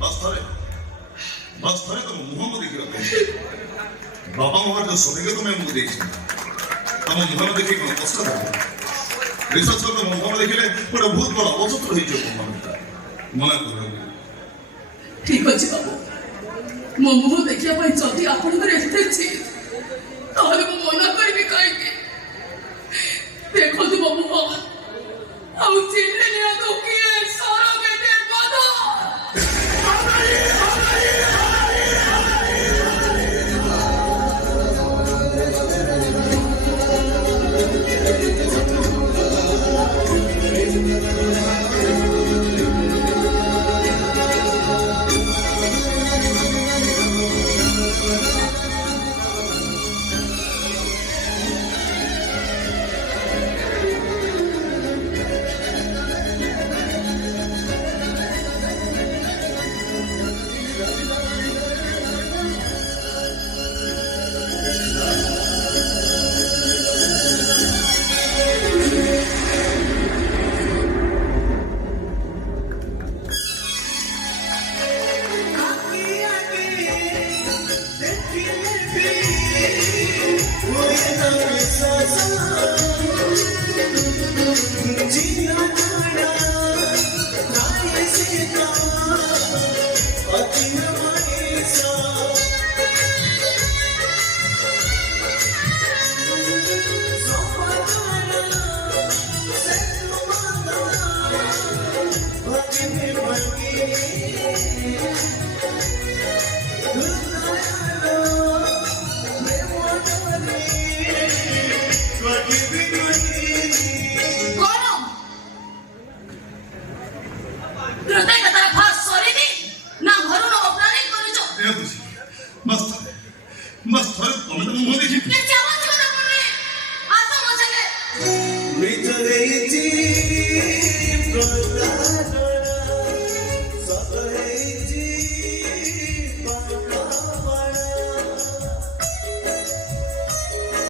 बस थोड़े तुम मुंह को देखिए बाबा मोहर जो सभी तुम्हें मुंह देखी तुम मुंह देखी कौन कष्ट था रिसर्च कर तुम मुंह देखिले पूरा बहुत बड़ा अचत्र हो जाए मना कर ठीक अच्छे बाबू मो मुह देखा जदि आपंकर एते ताहले मु मना करी कहीं देखो बाबू आउ चिन्ह लिया तो किए सारा बेटे बाधा मस्त मस्त तुम मुंह देखी